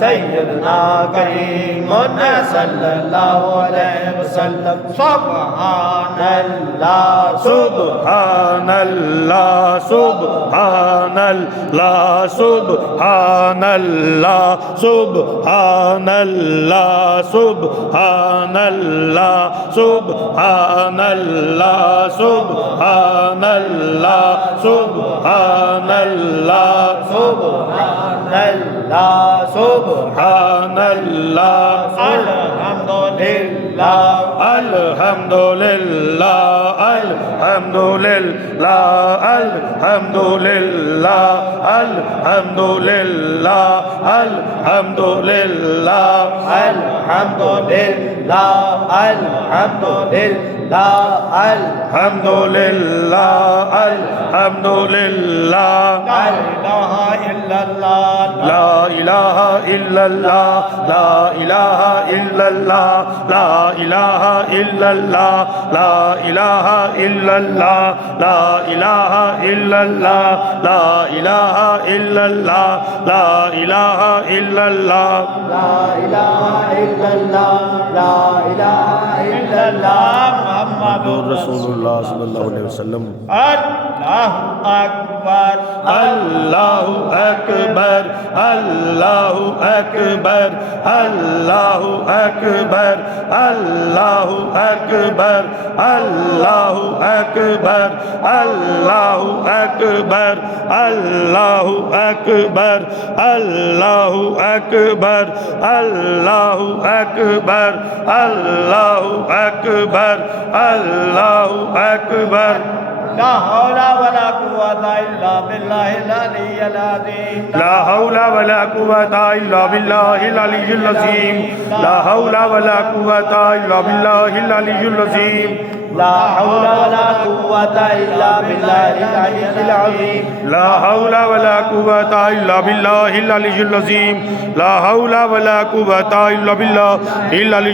سيدنا كريم صلى الله عليه وسلم سبحان الله سبحان الله سبحان الله سبحان الله سبحان الله سبحان الله سبحان الله سبحان الله سبحان الله سبحان الله سبحان الله الحمد لله الحمد لله الحمد لله الحمد لله الحمد لله الحمد لله الحمد لله الحمد لله الحمد لله الحمد لله لا إله إلا الله لا إله إلا الله لا إله إلا الله لا إله إلا الله لا إله إلا الله لا إله إلا الله لا إله إلا الله لا إله إلا الله لا إله إلا الله محمد رسول الله صلى الله عليه وسلم الله أكبر الله أكبر الله أكبر الله أكبر الله أكبر الله أكبر الله أكبر الله أكبر الله أكبر الله أكبر الله أكبر الله أكبر لا حول ولا قوة إلا بالله العلي العظيم لا حول ولا قوة إلا بالله العلي العظيم لا حول ولا قوة إلا بالله العلي العظيم لا حول ولا قوة إلا بالله العلي العظيم لا حول ولا قوة إلا بالله العلي العظيم لا حول ولا قوة إلا بالله العلي